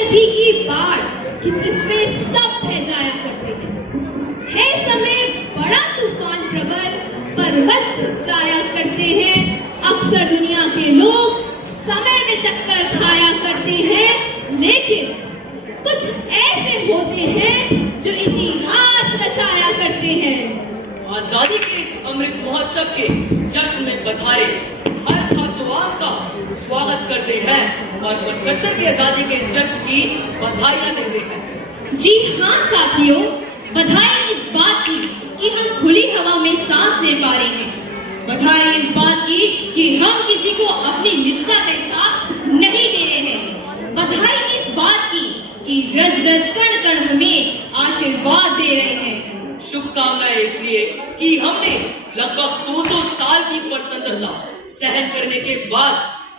नदी की बाढ़ कि जिसमें सब बह जाया करते हैं। है समय बड़ा तूफान प्रबल, पर्वत झुक जाया करते हैं। अक्सर दुनिया के लोग समय में चक्कर खाया करते हैं, लेकिन कुछ ऐसे होते हैं जो इतिहास रचाया करते हैं। आजादी के इस अमृत महोत्सव के जश्न में पधारे हर खासोआम का स्वागत करते हैं और 75 की आजादी के जश्न की बधाइयां देते हैं। जी हाँ साथियों, बधाई इस बात की कि हम खुली हवा में सांस ले पा रहे हैं। बधाई इस बात की कि हम किसी को अपनी निजता का हिसाब नहीं दे रहे हैं। बधाई इस बात की कि रज रज कण कण हमें आशीर्वाद दे रहे हैं। शुभकामनाएं इसलिए कि हमने लगभग 200 साल की स्वतंत्रता सहन करने के बाद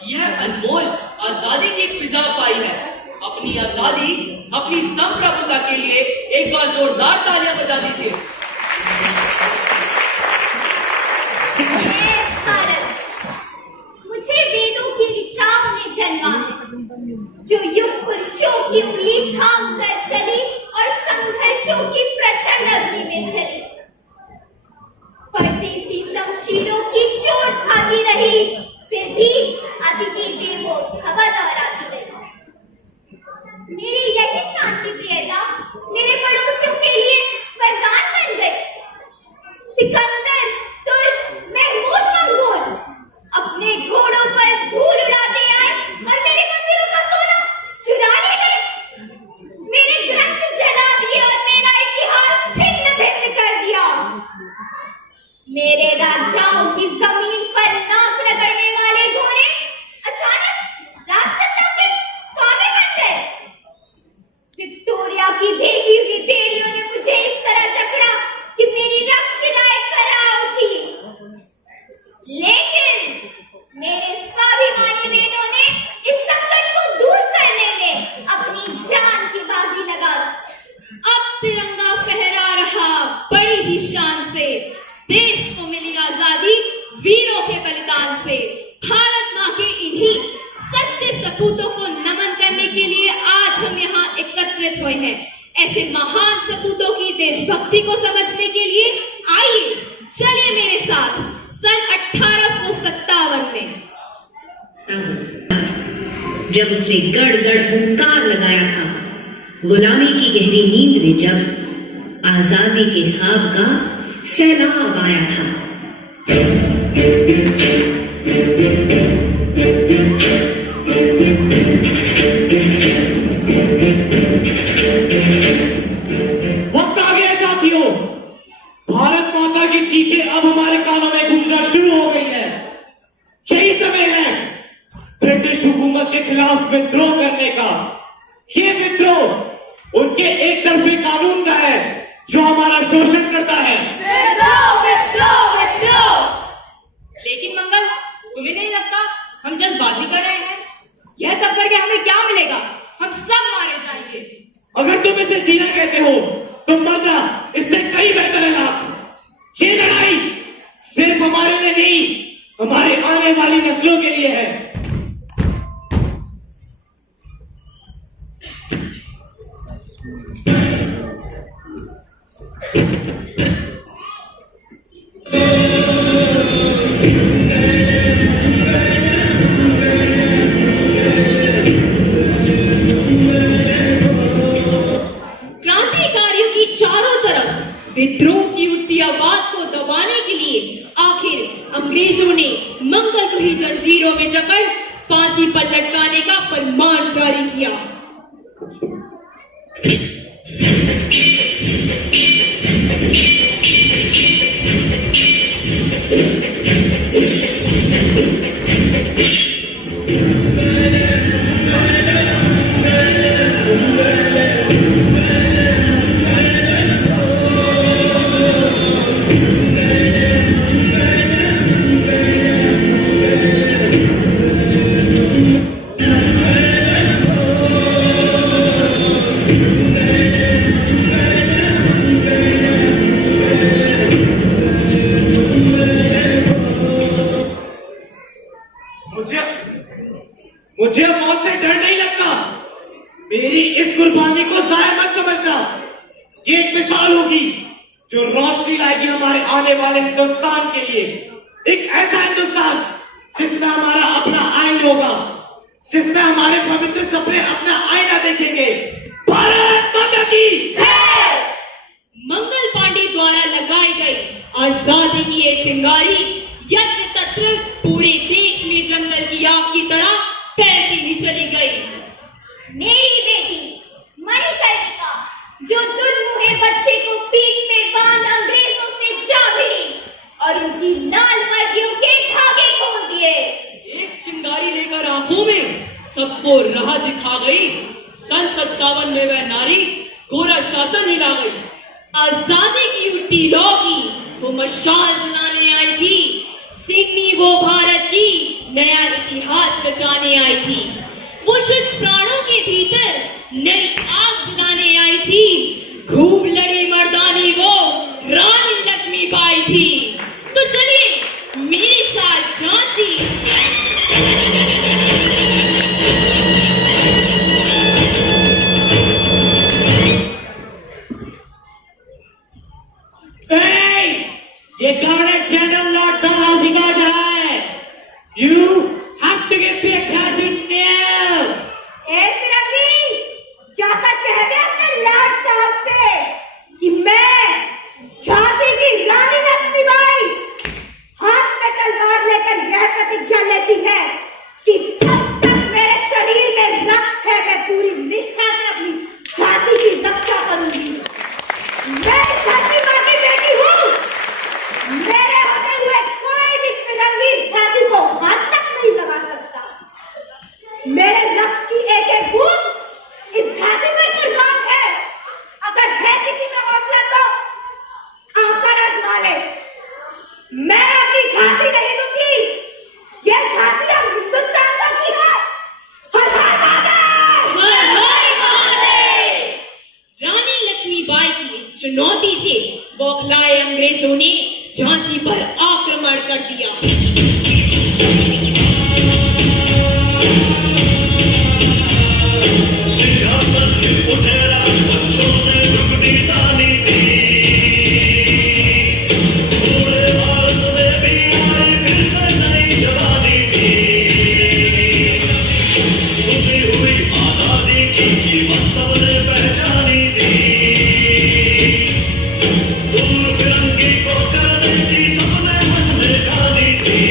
यह अनमोल आजादी की फिजा पाई है। अपनी आजादी, अपनी संप्रभुता के लिए एक बार जोरदार तालियां बजा दीजिए। मुझे वेदों की ऋचाओं ने जन्मा जो युग पुरुषों की उंगली थाम कर चली और संघर्षों की प्रचंड अग्नि में चली। परदेसी शमशीरों की चोट खाती रही, फिर भी अतिथि देवो भव दोहराती रही। मेरी यही शांति प्रियता मेरे पड़ोसियों के लिए वरदान बन गई। सिकंदर, तुर्क, महमूद मंगोल अपने घोड़ों पर धूल उड़ाते आए और मेरे मंदिरों का सोना चुरा ले गए। मेरे ग्रंथ जला दिए और मेरा इतिहास छिन्न भिन्न कर दिया। मेरे राजाओं की जमीन पर नाक रगड़ने वाले घोड़े अचानक राजसत्ता के स्वामी बन गए। विक्टोरिया की भेजी हुई बेड़ियों ने मुझे इस तरह जकड़ा कि मेरी रक्षाएं करार उठी। लेकिन मेरे स्वाभिमानी बेटों ने इस संकट को दूर करने में अपनी जान की बाजी लगा दी। अब तिरंगा फहरा रहा बड़ी ही शान से। देश को मिली आजादी वीरों के बलिदान से। भारत माँ के इन्हीं सच्चे सपूतों को नमन करने के लिए आज हम यहाँ एकत्रित हुए हैं। ऐसे महान सपूतों की देशभक्ति को समझने के लिए आइए, चलिए मेरे साथ सन 1857 में, जब उसने गड़ गड़ हुंकार लगाया था, गुलामी की गहरी नींद में जब आजादी के ख्वाब का सैलाब आया था। वक्त आ गया साथियों, भारत माता की चीखें अब हमारे कानों में गूंजना शुरू हो गई है। यही समय है ब्रिटिश हुकूमत के खिलाफ विद्रोह करने का। ये विद्रोह उनके एक तरफे कानून का है जो हमारा शोषण करता है। विद्रोह, विद्रोह, विद्रोह। लेकिन मंगल, तुम्हें नहीं लगता हम जल्दबाजी कर रहे हैं? यह सब करके हमें क्या मिलेगा? हम सब मारे जाएंगे। अगर तुम इसे जीना कहते हो तो मरना इससे कई बेहतर है लाभ। ये लड़ाई सिर्फ हमारे लिए नहीं, हमारे आने वाली नस्लों के लिए है। क्रांतिकारियों की चारों तरफ विद्रोह की उठती आवाज को दबाने के लिए आखिर अंग्रेजों ने मंगल को ही जंजीरों में जकड़ फांसी पर लटकाने का फरमान जारी किया। मेरी इस कुर्बानी को जाया मत समझना। ये एक मिसाल होगी जो रोशनी लाएगी हमारे आने वाले हिंदुस्तान के लिए। एक ऐसा हिंदुस्तान जिसमें हमारा अपना आईन होगा, जिसमें हमारे पवित्र सपने अपना आईना देखेंगे। भारत माता की जय। मंगल पांडे द्वारा लगाई गई आजादी की ये चिंगारी यत्र तत्र पूरे देश में जंगल की आग की तरह फैलती ही चली गई। मेरी बेटी मणिकर्णिका जो दुर्मुहे बच्चे को पीठ में बांध अंग्रेजों से जा भिड़ी और उनकी लाल वर्दियों के धागे खोल दिए। एक चिंगारी लेकर आंखों में सबको राह दिखा गई। सन 57 में वह नारी गोरा शासन हिला गई। आजादी की उठती लौ की वो मशाल जलाने आई थी। सिडनी वो भारत की नया इतिहास रचाने आई थी। वो शुष्क प्राणों के भीतर नई आग जलाने आई थी। खूब लड़ी मर्दानी वो रानी लक्ष्मीबाई थी। तो चलिए मेरे साथ झांसी। ये गवर्नमेंट चैनल लॉर्ड डलहौजी का जा है। You have to give me a classic name. ए फिरंगी, जाकर कह दे अपने लाड साहब से कि मैं झांसी की रानी लक्ष्मीबाई हाथ में तलवार लेकर यह प्रतिज्ञा लेती है कि जब तक मेरे शरीर में रक्त है मैं पूरी निष्ठा से अपनी झांसी की रक्षा करूंगी। मैं झांसी मां की बेटी हूँ। मेरे होते हुए कोई भी फिरंगी झांसी को हाथ तक नहीं लगा सकता। मेरे रक्त की एक एक बूंद इस झांसी में कुर्बान है। अगर है किसी में हौसला तो आकर आजमा ले। मैं अपनी झांसी नहीं लूंगी। ये झांसी अब हिंदुस्तान का की है। हर हर महादेव। हर हर महादेव। रानी लक्ष्मीबाई की इस चुनौती से बौखलाए अंग्रेजों ने झांसी पर आक्रमण कर दिया। सिंहासन के उठे राजवंशों में दुगनी दानी थी। पूरे भारत में भी आई फिर से नई जवानी थी। उठी हुई आजादी की कीमत सबने पहचानी थी। दूर फिरंगी को करने की सबने मन में ठानी थी।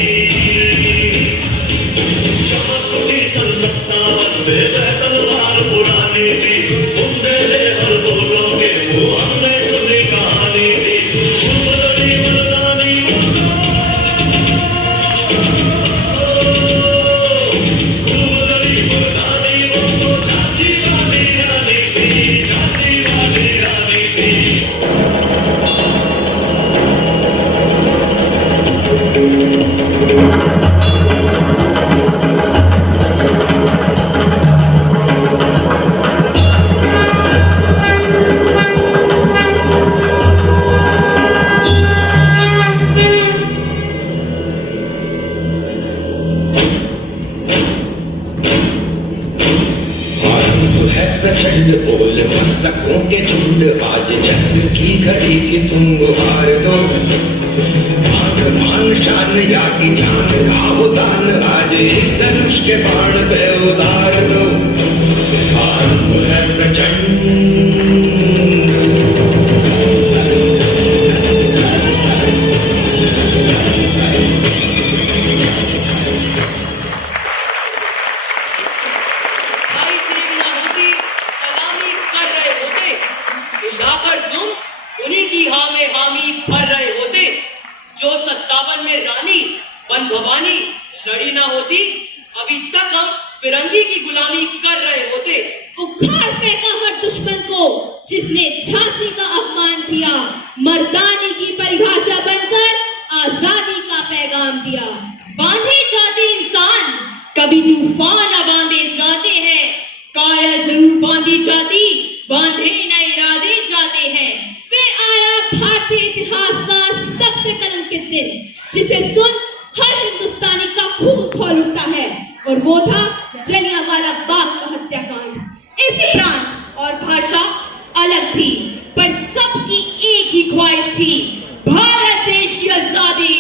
शपथ उठी सन 57 में तलवार पुरानी थी। बुंदेले हर बोलों के मुंह हमने सुनी कहानी थी। खूब लड़ी मर्दानी वो तो झांसी वाली रानी थी। झांसी वाली रानी थी। है प्रचंड बोल मस्तकों के झुंड आज जंग की घड़ी की तुम गुहार दो। मान शान या की जान का उदान आज एक धनुष के बाण पे उतार दो। आरंभ है प्रचंड। भाई तेरी ना होती सलामी कर रहे होते। लाकर तुम उन्हीं की हाँ में हामी भर रहे होते। जो 57 में रानी बन भवानी लड़ी ना होती अभी तक हम फिरंगी की गुलामी कर रहे होते। उखाड़ फेंका हर दुश्मन को जिसने झांसी का अपमान किया। मर्दानी की परिभाषा बनकर आजादी का पैगाम दिया। बांधे जाते इंसान कभी तूफान न बांधे जाते हैं। काया जरूर बांधी जाती बांधे न इरादे जाते हैं। फिर आया भारतीय इतिहास का सबसे कलंकित दिन जिसे सुन हर हिंदुस्तानी का खून खौल उठता है और वो था जलियांवाला बाग का हत्याकांड। इसी भाषा अलग थी, पर सबकी एक ही ख्वाहिश थी, भारत देश की आजादी।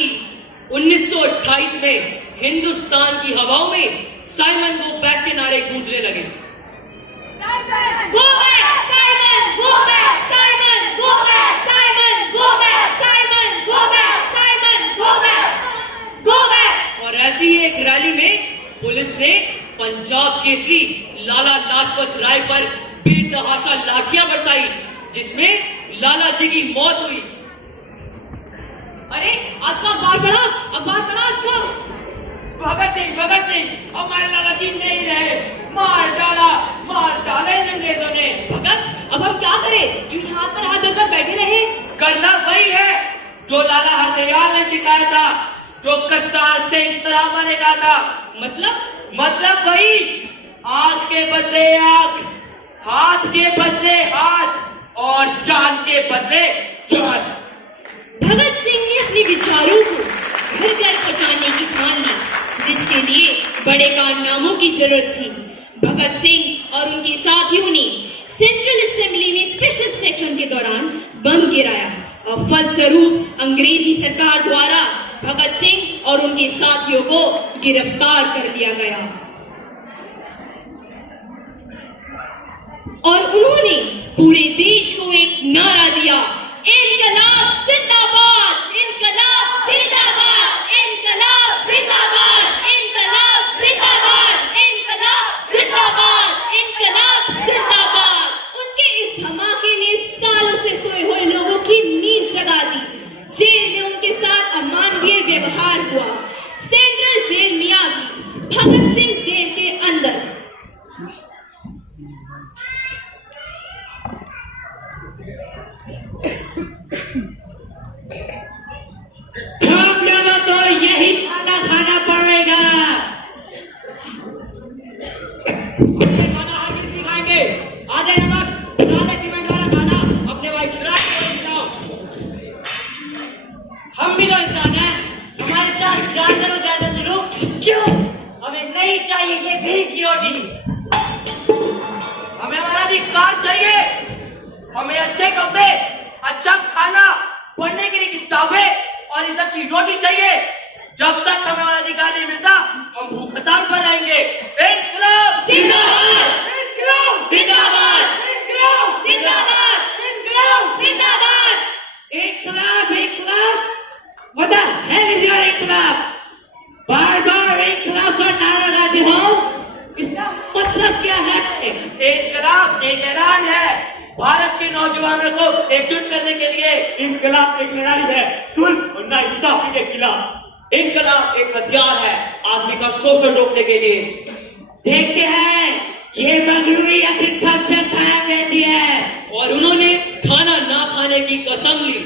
1928 में हिंदुस्तान की हवाओं में साइमन गो बैक के नारे गूंजने लगे। Go back, Simon! Go back, Simon! Go back, Simon! Go back, Simon! Go back, Simon! Go back! Go back! और ऐसी ही एक रैली में पुलिस ने पंजाब केसरी लाला लाजपत राय पर बेतहाशा लाठियां बरसाई, जिसमें लाला जी की मौत हुई। अरे आज का अखबार पढ़ा आज का। भगत सिंह हमारे लाला जी नहीं रहे, मार डाला इन अंग्रेजों ने। भगत अब हम क्या करें? यूं हाथ पर हाथ धरकर बैठे रहे। करना वही है जो लाला हरदयाल ने सिखाया था, जो करतार सिंह सराभा ने कहा था। मतलब वही, आंख के बदले आंख, हाथ के बदले हाथ और जान के बदले जान। भगत सिंह ने अपने विचारों को घर घर पहुंचाने की ठान ली, जिसके लिए बड़े कारनामों की जरूरत थी। भगत सिंह और उनके साथियों ने सेंट्रल असेंबली में स्पेशल सेशन के दौरान बम गिराया और फलस्वरूप अंग्रेजी सरकार द्वारा भगत सिंह और उनके साथियों को गिरफ्तार कर लिया गया और उन्होंने पूरे देश को एक नारा दिया, इनकलाब जिंदाबाद, इनकलाब जिंदाबाद, इनकलाब जिंदाबाद, इनकलाब जिंदाबाद, इनकलाब जिंदाबाद, इनकलाब जिंदाबाद। उनके इस धमाके ने सालों से सोए हुए लोगों की नींद जगा दी। जेल में उनके साथ अमानवीय व्यवहार हुआ। सेंट्रल जेल में आ गई, भगत सिंह जेल के अंदर। हम लोगों को यही खाना पड़ेगा। खाना हर किसी खाएंगे। आधे नमक, आधे सीमेंट वाला खाना अपने वाइसराय को खिलाओ। हम भी तो इंसान हैं, हमारे साथ जानवरों जैसा सुलूक क्यों? हमें नहीं चाहिए ये भीख की रोटी। हमें हमारा अधिकार चाहिए, हमें अच्छे कपड़े, अच्छा खाना, पढ़ने के लिए किताबें और इज्जत की रोटी चाहिए। जब तक हमें हमारा अधिकार नहीं मिलता, हम भूख हड़ताल पर रहेंगे। इनकलाब जिंदाबाद! इनकलाब जिंदाबाद! इनकलाब जिंदाबाद! इनकलाब जिंदाबाद! इनकलाब, what the hell is your इनकलाब? बार इनकलाब का नारा लगाते हो, इसका मतलब क्या है? इनकलाब एक ऐलान है भारत के नौजवानों को एकजुट करने के लिए। इनकलाब एक लड़ाई है जुल्म और नाइंसाफी के खिलाफ। इनकलाब एक हथियार है आदमी का शोषण रोकने के लिए। देखते हैं ये मंगरूरी आखिर कब तक कायम रहती है। और उन्होंने खाना ना खाने की कसम ली।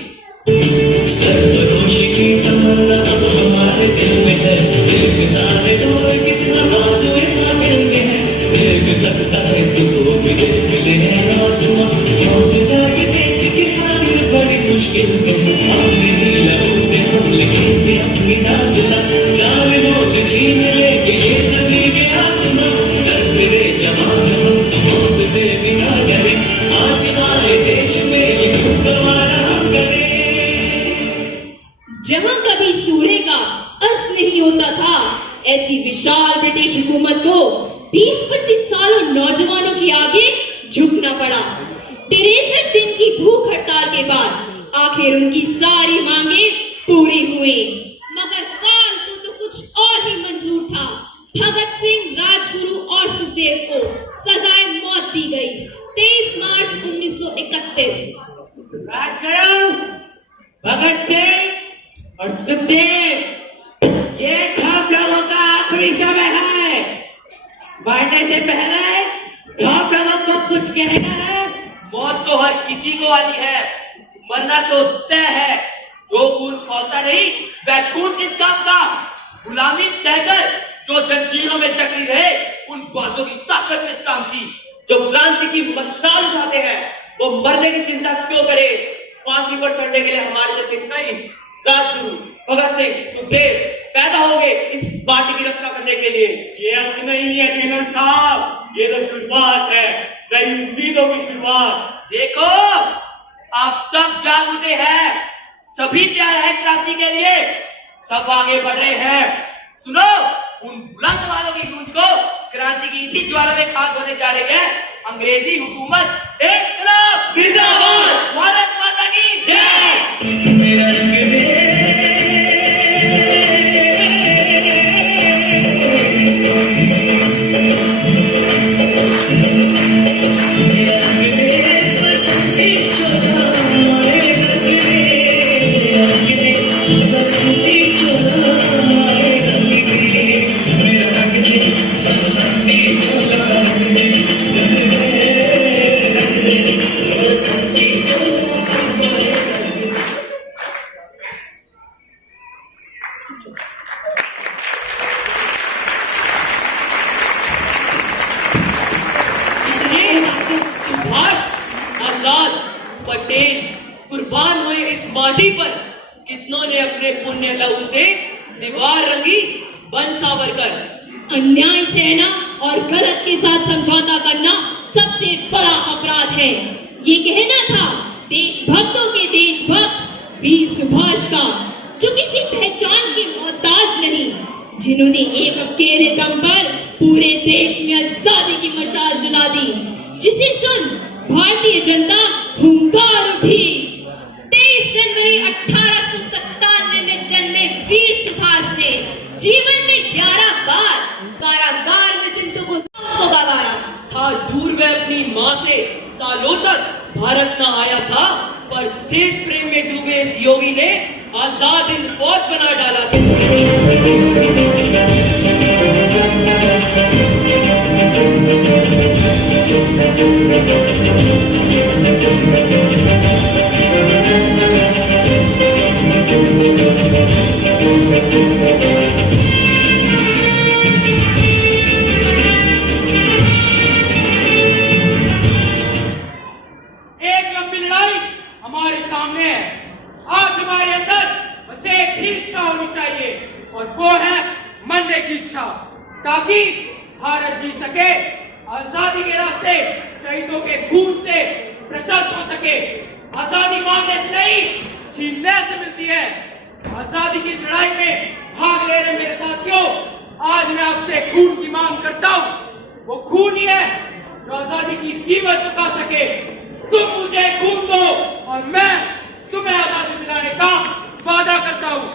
सरफरोशी की तमन्ना अब हमारे दिल में है, दिल के नारे जोर कितना नाजुक दिल में है। देख सकता है तुझको भी देख ले आसमां, हौसला ये देख के हाजिर बड़ी मुश्किल में है। अपने ही लहू से हम लिखेंगे अपनी दास्तां, जालिमों से छीन लेंगे ये ज़मीं के आसमां। सर तेरे जवान हम तो मौत से भी ना डरे, आज आए देश में ये क्यों गवारा हम करें। जहां कभी सूर्य का अस्त नहीं होता था, ऐसी विशाल ब्रिटिश हुकूमत को 20-25 सालों नौजवानों के आगे झुकना पड़ा। 63 दिन की भूख हड़ताल के बाद आखिर उनकी सारी मांगे पूरी हुई, मगर काल को तो कुछ और ही मंजूर था। भगत सिंह, राजगुरु और सुखदेव को सजाए मौत दी गई 23 मार्च 1931। राजगुरु, भगत सिंह और सुखदेव, ये हम लोगों का आखिरी समय है। मरने से पहले हम लोगों को कुछ कहना है। मौत तो हर किसी को आनी है, मरना तो तय है। जो खून खौलता नहीं वह खून किस काम का? गुलामी सहकर जो जंजीरों में जकड़ी रहे, उन बाजों की ताकत किस काम की? जो क्रांति की मशाल उठाते हैं वो मरने की चिंता क्यों करे? फांसी पर चढ़ने के लिए हमारे जैसे कई राजगुरु, भगत सिंह, सुखदेव पैदा हो गए इस पार्टी की रक्षा करने के लिए। ये अंत नहीं है टेलर साहब, ये तो शुरुआत है नई उम्मीदों की आशीर्वाद। देखो, आप सब जाग उठे हैं, सभी तैयार है क्रांति के लिए, सब आगे बढ़ रहे हैं। सुनो, उन बुलंद वालों की गूंज को क्रांति की इसी ज्वाला में खाक होने जा रही है। अंग्रेजी हुकूमत इनकलाब जिंदाबाद, भारत माता की जय। सुभाष, आजाद, पटेल कुर्बान हुए इस माटी पर कितनों ने अपने पुण्य लहू से दीवार रंगी बन सावरकर। अन्याय सहना और गलत के साथ समझौता करना सबसे बड़ा अपराध है। ये कहना था देशभक्तों के देशभक्त वीर सुभाष का, जो किसी पहचान के मोहताज नहीं, जिन्होंने एक अकेले दम पर पूरे देश में आजादी की मशाल जला दी, जिसे सुन भारतीय जनता हुंकार उठी। 23 जनवरी 1897 में जन्मे वीर सुभाष ने जीवन में 11 बार कारागार में जिंदगी को गंवारा। था दूर वह अपनी माँ से सालों तक भारत न आया था, पर देश प्रेम में डूबे इस योगी ने आजाद हिंद फौज बना डाला था। एक लंबी लड़ाई हमारे सामने है। आज हमारे अंदर बस एक ही इच्छा होनी चाहिए, और वो है मरने की इच्छा, ताकि भारत जी सके, आजादी के रास्ते शहीदों के खून से प्रशस्त हो सके। आजादी मांगने से नहीं, छीनने से मिलती है। आजादी की इस लड़ाई में भाग ले रहे मेरे साथियों, आज मैं आपसे खून की मांग करता हूँ। वो खून ही है जो आजादी की कीमत चुका सके। तुम मुझे खून दो और मैं तुम्हें आजादी दिलाने का वादा करता हूँ।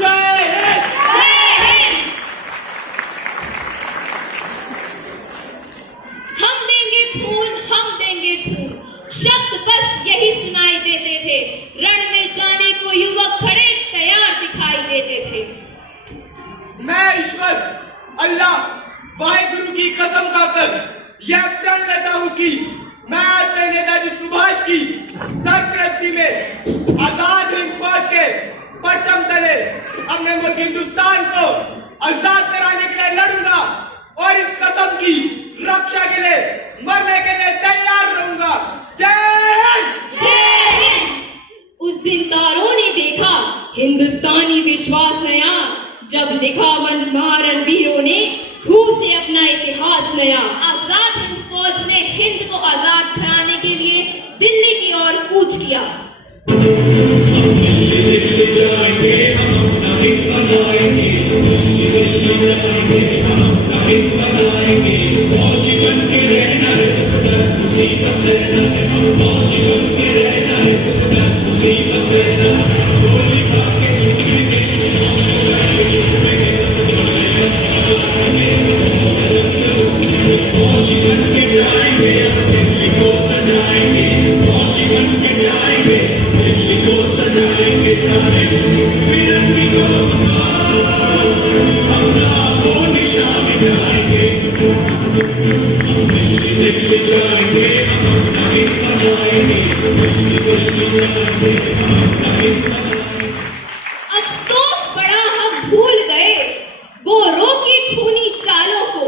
जय हिंद। जय हिंद। हम देंगे खून, हम देंगे खून, शब्द बस यही सुनाई देते थे। रण में जाने को युवक खड़े तैयार दिखाई देते थे। मैं ईश्वर अल्लाह वाहिगुरु की कसम खाकर यह प्रण लेता हूँ कि मैं आज से नेताजी सुभाष की सरपरस्ती में आजाद हिंद फौज के परचम तले अपने मुल्क हिंदुस्तान को आजाद कराने के लिए लड़ूंगा, और इस कसम की रक्षा के लिए मरने के लिए तैयार रहूंगा। जय हिंद। जय हिंद। उस दिन तारों ने देखा हिंदुस्तानी विश्वास नया, जब लिखा मनमारन वीरों ने खून से अपना इतिहास नया। आजाद हिंद फौज ने हिंद को आजाद कराने के लिए दिल्ली की ओर कूच किया। अफसोस बड़ा हम भूल गए गोरों की खूनी चालों को,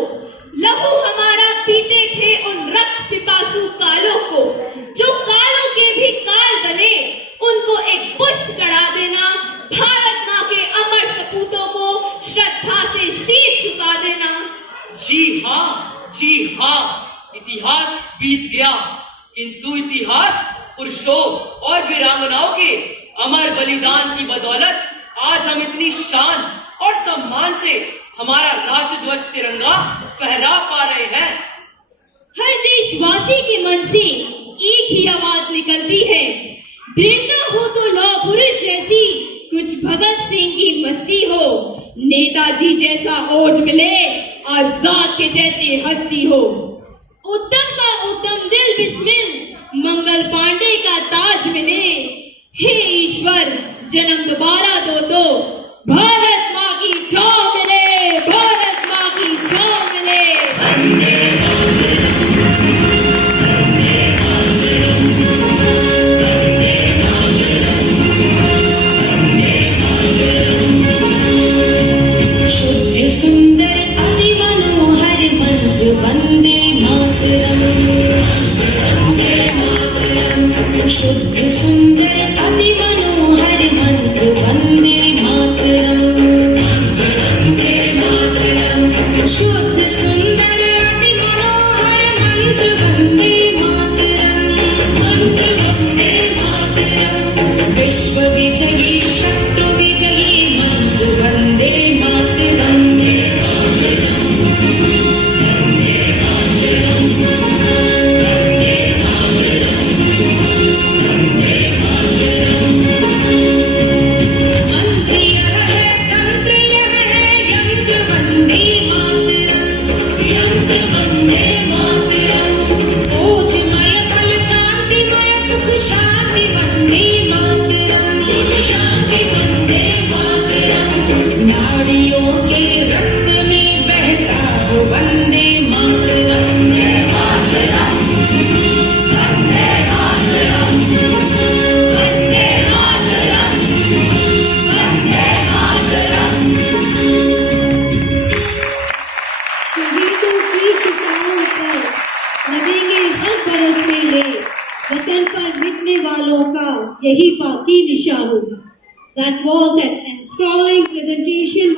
लहू हमारा पीते थे उन रक्त पिपासु कालों को, जो कालों के भी काल बने, उनको एक पुष्प चढ़ा देना, भारत माँ के अमर सपूतों को श्रद्धा से शीश झुका देना। जी हाँ, इतिहास बीत गया, किंतु इतिहास पुरुषों और वीरांगनाओं के अमर बलिदान की बदौलत आज हम इतनी शान और सम्मान से हमारा राष्ट्रध्वज तिरंगा फहरा पा रहे हैं। हर देशवासी के मन से एक ही आवाज निकलती है, दृढ़ता हो तो लौह पुरुष जैसी, कुछ भगत सिंह की मस्ती हो, नेताजी जैसा ओज मिले, आजाद के जैसे हस्ती हो। उत्तम का उत्तम दिल बिस्मिल, मंगल पांडे का ताज मिले। हे ईश्वर जन्म दोबारा दो तो भारत माँ की छाव मिले, भारत माँ की छाव मिले। शुद्ध सुंदर अति मनोहर मंत्र वंदे मातरम। शुद्ध सुंदर अति मनोहर मंत्र वंदे मातरम। शुद्ध सुंदर अति मनोहर मंत्र वंदे मातरम। विश्व विजयी शत्रु विजयी मंत्र वंदे मातरम। मंत्र यह है, तंत्र यह है, यंत्र वंदे मातरम। यंत्र वंदे मातरम। ओजमय बल कांतिमय सुख शांति वंदे मातरम। सुख शांति वंदे मातरम। नारियों के रक्त में बहता हो वंदे मातरम। शहीदों की चिताओं पर लगेंगे हर बरस मेले, वतन पर मिटने वालों का यही बाकी निशा होगा। That was an enthralling presentation